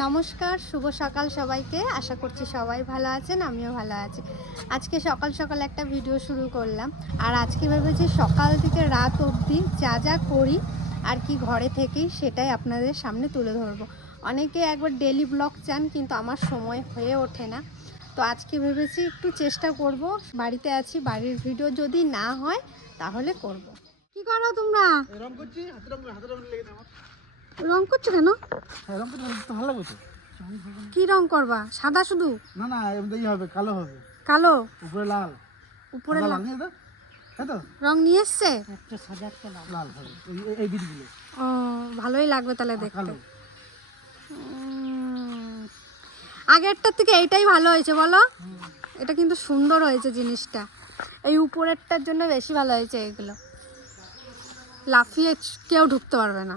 নমস্কার, শুভ সকাল সবাইকে। আশা করছি সবাই ভালো আছেন, আমিও ভালো আছি। আজকে সকাল সকাল একটা ভিডিও শুরু করলাম। আর আজকে ভেবেছি সকাল থেকে রাত অবধি যা যা করি আর কি ঘরে থেকেই সেটাই আপনাদের সামনে তুলে ধরবো। অনেকে একবার ডেলি ব্লগ চান, কিন্তু আমার সময় হয়ে ওঠে না। তো আজকে ভেবেছি একটু চেষ্টা করব। বাড়িতে আছি, বাড়ির ভিডিও যদি না হয় তাহলে করব। কি করো তোমরা? রং করছি, হাতে রং লেগে আমার। রং করছো কেন? হ্যাঁ, রং করতে ভালো লাগবে তো। কি রং করবা? সাদা শুধু? না না, এমনি হবে, কালো হবে। কালো? উপরে লাল। উপরে লাল লাল? নিয়ে দাও, তাই তো? রং নিয়ে এসছে? একটা সাদা একটা লাল হবে, এই বিটগুলো। ও, ভালোই লাগবে তাহলে দেখতে। কালো। আগেরটার থেকে এইটাই ভালো হয়েছে বলো? এটা কিন্তু সুন্দর হয়েছে জিনিসটা। এই উপরেরটার জন্য বেশি ভালো হয়েছে। এগুলো লাফিয়ে কেউ ঢুকতে পারবে না,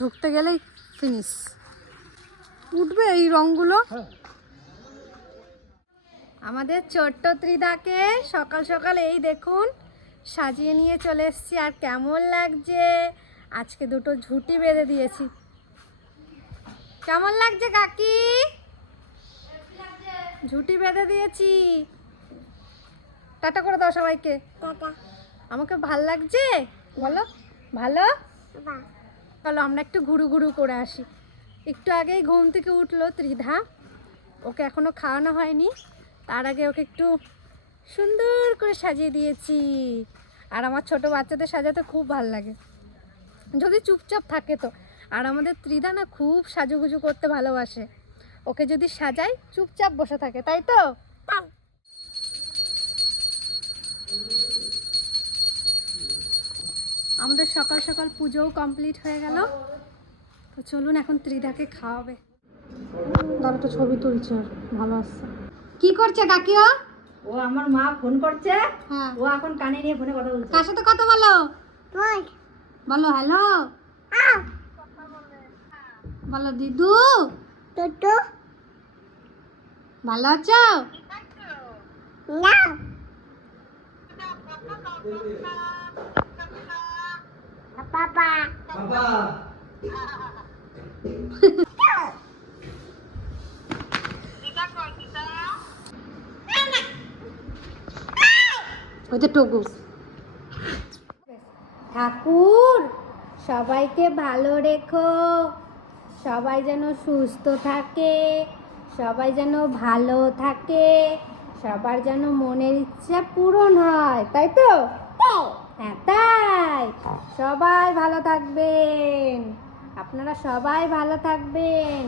ঢুকতে গেলেই ফিনিশ। উঠবে এই রঙগুলো। আমাদের ছোট্ট ত্রিধাকে সকাল সকাল এই দেখুন সাজিয়ে নিয়ে চলে এসেছি। আর কেমন লাগছে, আজকে দুটো ঝুঁটি বেঁধে দিয়েছি। কেমন লাগছে কাকি? ঝুঁটি বেঁধে দিয়েছি। টাটা করে দাও সবাইকে। টাটা। আমাকে ভাল লাগছে বলো? ভালো। চলো আমরা একটু ঘুরু ঘুরু করে আসি। একটু আগেই ঘুম থেকে উঠলো ত্রিধা, ওকে এখনো খাওয়ানো হয়নি। তার আগে ওকে একটু সুন্দর করে সাজিয়ে দিয়েছি। আর আমার ছোট বাচ্চাদের সাজাতে খুব ভালো লাগে, যদি চুপচাপ থাকে তো। আর আমাদের ত্রিধা না খুব সাজুগুজু করতে ভালোবাসে। ওকে যদি সাজাই চুপচাপ বসে থাকে, তাই তো? আমাদের সকাল সকাল পুজোও কমপ্লিট হয়ে গেল। তো চলুন এখন ত্রিধাকে খাওয়াবে। দাঁড়াটা ছবি তুলছে, আর ভালো আসছে। কি করছে কাকিও? ও আমার মা ফোন করছে। হ্যাঁ, ও এখন কানে নিয়ে ফোনে কথা বলছে। কার সাথে কথা বলো? বলো হ্যালো। বলো দিদু। ভালো আছো? ওই তো টগু। ঠাকুর সবাইকে ভালো রেখো, সবাই যেন সুস্থ থাকে, সবাই যেন ভালো থাকে, সবার যেন মনের ইচ্ছা পূরণ হয়, তাই তো? হ্যাঁ তাই। সবাই ভালো থাকবেন, আপনারা সবাই ভালো থাকবেন,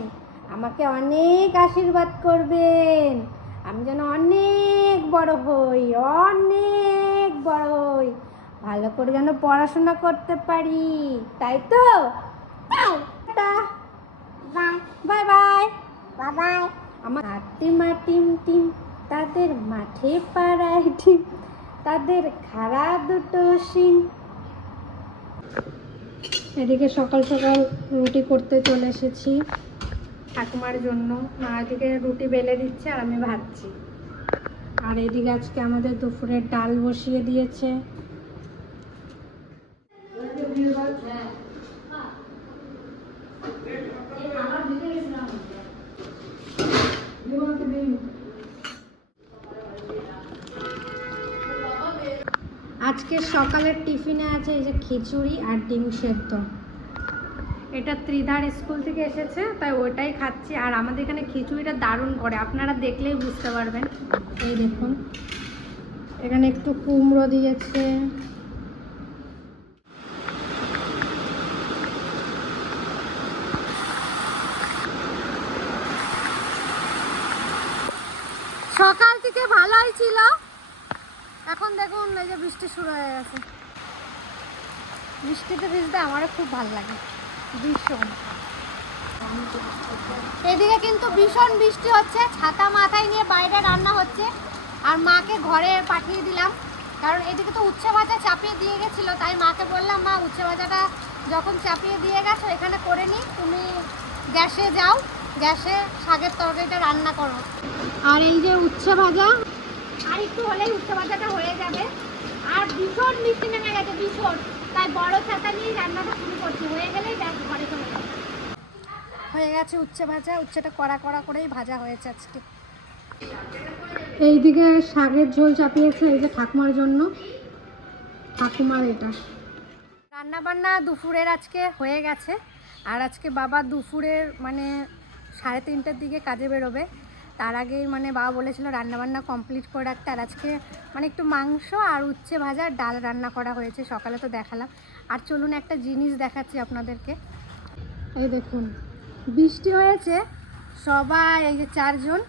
আমাকে অনেক আশীর্বাদ করবেন, আমি যেন অনেক বড় হই, অনেক বড় হই, ভালো করে যেন পড়াশোনা করতে পারি, তাই তো? Bye bye. আমার টিমা টিম টিম, তাদের মাঠে পাড়ায় ঠিক, তাদের খাড়া দুটো শিং। এদিকে সকাল সকাল রুটি করতে চলে এসেছি ঠাকুমার জন্য। মা এদিকে রুটি বেলে দিচ্ছে আর আমি ভাজছি। আর এদিকে আজকে আমাদের দুপুরের ডাল বসিয়ে দিয়েছে। আজকে সকালের টিফিনে আছে এই যে খিচুড়ি আর ডিম সেদ্ধ। এটা ত্রিধার স্কুল থেকে এসেছে, তাই ওইটাই খাচ্ছি। আর আমাদের এখানে খিচুড়িটা দারুণ করে, আপনারা দেখলেই বুঝতে পারবেন। এই দেখুন এখানে একটু কুমড়ো দিয়েছে, সকাল থেকে ভালোই ছিল, এখন দেখুন এই যে বৃষ্টি শুরু হয়ে গেছে। বৃষ্টিতে ভিজতে আমারও খুব ভালো লাগে ভীষণ। এদিকে কিন্তু ভীষণ বৃষ্টি হচ্ছে, ছাতা মাথায় নিয়ে বাইরে রান্না হচ্ছে। আর মাকে ঘরে পাঠিয়ে দিলাম, কারণ এদিকে তো উচ্ছে ভাজা চাপিয়ে দিয়ে গেছিলো। তাই মাকে বললাম, মা উচ্ছে ভাজাটা যখন চাপিয়ে দিয়ে গেছো এখানে করে নি, তুমি গ্যাসে যাও, গ্যাসে শাকের তরকারিটা রান্না করো। আর এই যে উচ্ছে ভাজা, আর একটু হলেই উচ্ছে ভাজাটা হয়ে যাবে। আর ভীষণ বৃষ্টি নেমে গেছে, ভীষণ, তাই বড় ছাতা নিয়ে রান্নাটা শুরু করছি, হয়ে গেলেই ব্যাস ঘরে চলে যাবো। হয়ে গেছে উচ্ছে ভাজা, উচ্ছেটা কড়া কড়া করেই ভাজা হয়েছে আজকে। এইদিকে শাকের ঝোল চাপিয়েছে এই যে ঠাকুমার জন্য, ঠাকুমার এটা। রান্না বান্না দুপুরের আজকে হয়ে গেছে। আর আজকে বাবা দুপুরের মানে 3:30টার দিকে কাজে বেরোবে, তার আগেই মানে বাবা বলেছিল রান্নাবান্না কমপ্লিট করে রাখতে। আর আজকে মানে একটু মাংস আর উচ্ছে ভাজা ডাল রান্না করা হয়েছে, সকালে তো দেখালাম। আর চলুন একটা জিনিস দেখাচ্ছি আপনাদেরকে। এই দেখুন বৃষ্টি হয়েছে, সবাই এই যে 4 জন,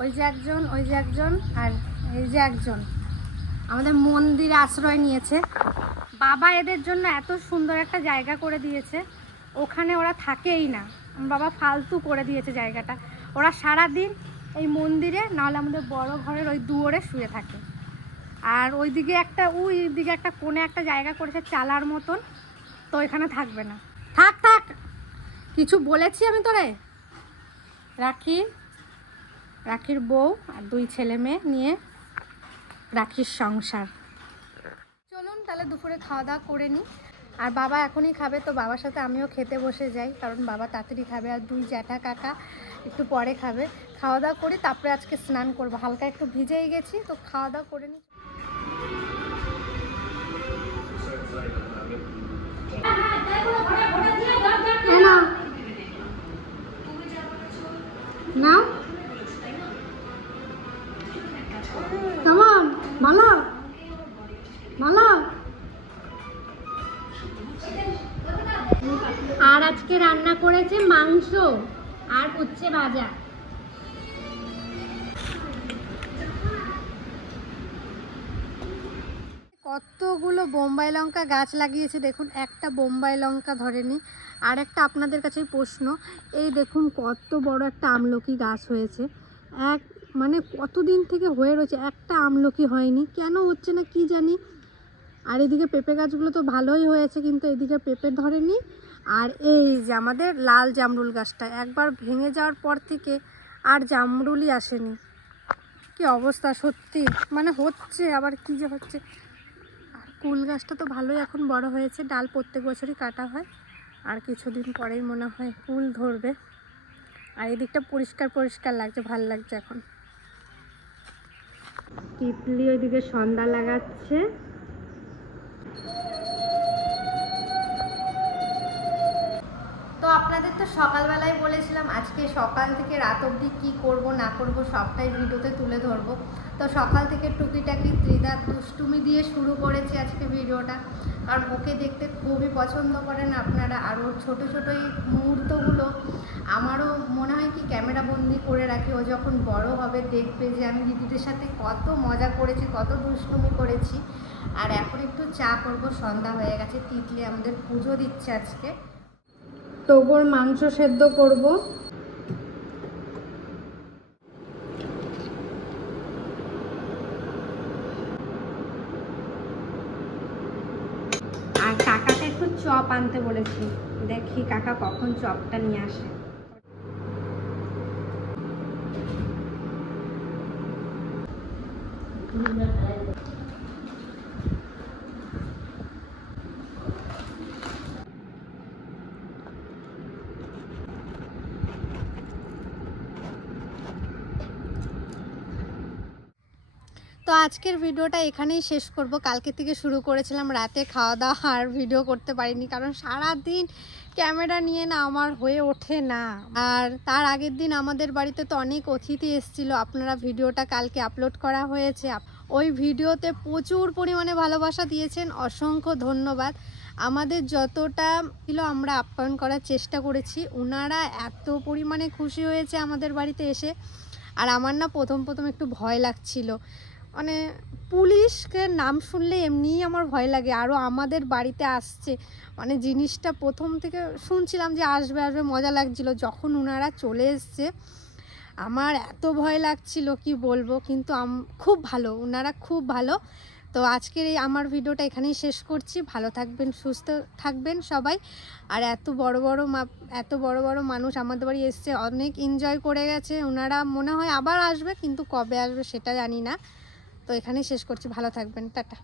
ওই যে একজন, ওই যে একজন, আর এই যে একজন আমাদের মন্দিরে আশ্রয় নিয়েছে। বাবা এদের জন্য এত সুন্দর একটা জায়গা করে দিয়েছে, ওখানে ওরা থাকেই না, বাবা ফালতু করে দিয়েছে জায়গাটা। ওরা সারা দিন এই মন্দিরে নাহলে আমাদের বড় ঘরের ওই দুয়ারে শুয়ে থাকে। আর ওইদিকে একটা, ওই দিকে একটা কোণে একটা জায়গা করেছে চালার মতন, তো এখানে থাকবে না। থাক থাক, কিছু বলেছি আমি তোরে? রাখির বউ আর 2 ছেলে মেয়ে নিয়ে রাখির সংসার। চলুন তাহলে দুপুরে খাওয়া দাওয়া করে নিই। আর বাবা এখনই খাবে, তো বাবার সাথে আমিও খেতে বসে যাই, কারণ বাবা তাড়াতাড়ি খাবে আর 2 জ্যাঠা কাকা একটু পরে খাবে। খাওয়া দাওয়া করি, তারপরে আজকে স্নান করবো, হালকা একটু ভিজেই গেছি, তো খাওয়া দাওয়া করে নিই। নাও কেমন, ভালো ভালো। আর আজকে রান্না করেছে মাংস আর উচ্ছে ভাজা। কতগুলো বোম্বাই লঙ্কা গাছ লাগিয়েছে দেখুন, একটা বোম্বাই লঙ্কা ধরেনি। আর একটা আপনাদের কাছে প্রশ্ন, এই দেখুন কত বড় একটা আমলকি গাছ হয়েছে, মানে কতদিন থেকে হয়ে রয়েছে, একটা আমলকি হয়নি, কেন হচ্ছে না কি জানি। আর এদিকে পেঁপে গাছগুলো তো ভালোই হয়েছে, কিন্তু এদিকে পেঁপে ধরেনি। আর এই যে আমাদের লাল জামরুল গাছটা একবার ভেঙে যাওয়ার পর থেকে আর জামরুলই আসেনি। কি অবস্থা সত্যি, মানে হচ্ছে আবার কি যে হচ্ছে। আর কুল গাছটা তো ভালোই এখন বড় হয়েছে, ডাল প্রত্যেক বছরই কাটা হয়, আর কিছুদিন পরেই মনে হয় কুল ধরবে। আর এদিকটা পরিষ্কার পরিষ্কার লাগছে, ভালো লাগছে এখন। তিতলি ওইদিকে সন্ধ্যা লাগাচ্ছে। তো আপনাদের তো সকালবেলায় বলেছিলাম আজকে সকাল থেকে রাত অবধি কী করব না করব সবটাই ভিডিওতে তুলে ধরবো। তো সকাল থেকে টুকিটাকি ত্রিদার দুষ্টুমি দিয়ে শুরু করেছি আজকে ভিডিওটা, কারণ ওকে দেখতে খুবই পছন্দ করেন আপনারা। আর ওর ছোটো ছোটো এই মুহূর্তগুলো আমারও মনে হয় কি ক্যামেরা বন্দি করে রাখি, ও যখন বড় হবে দেখবে যে আমি দিদিদের সাথে কত মজা করেছি, কত দুষ্টুমি করেছি। আর এখন একটু চা করবো, সন্ধ্যা হয়ে গেছে, তিতলি আমাদের পুজো দিচ্ছে আজকে। টগর মাংস সেদ্ধ করব। আর কাকাকে একটু চপ আনতে বলেছি, দেখি কাকা কখন চপটা নিয়ে আসে। তো আজকের ভিডিওটা এখানেই শেষ করব। কালকে থেকে শুরু করেছিলাম রাতে খাওয়া দাওয়া, আর ভিডিও করতে পারিনি, কারণ সারা দিন ক্যামেরা নিয়ে না আমার হয়ে ওঠে না। আর তার আগের দিন আমাদের বাড়িতে তো অনেক অতিথি এসেছিল, আপনারা ভিডিওটা কালকে আপলোড করা হয়েছে, ওই ভিডিওতে প্রচুর পরিমাণে ভালোবাসা দিয়েছেন, অসংখ্য ধন্যবাদ। আমাদের যতটা ছিল আমরা আপ্যায়ন করার চেষ্টা করেছি, ওনারা এত পরিমাণে খুশি হয়েছে আমাদের বাড়িতে এসে। আর আমার না প্রথম একটু ভয় লাগছিল, মানে পুলিশকে নাম শুনলে এমনিই আমার ভয় লাগে, আরও আমাদের বাড়িতে আসছে, মানে জিনিসটা প্রথম থেকে শুনছিলাম যে আসবে মজা লাগছিল, যখন ওনারা চলে এসছে আমার এত ভয় লাগছিল কি বলবো। কিন্তু খুব ভালো, ওনারা খুব ভালো। তো আজকের এই আমার ভিডিওটা এখানেই শেষ করছি। ভালো থাকবেন, সুস্থ থাকবেন সবাই। আর এত বড় বড় মানুষ আমাদের বাড়ি এসছে, অনেক এনজয় করে গেছে ওনারা, মনে হয় আবার আসবে, কিন্তু কবে আসবে সেটা জানি না। তো এখানেই শেষ করছি, ভালো থাকবেন, টাটা।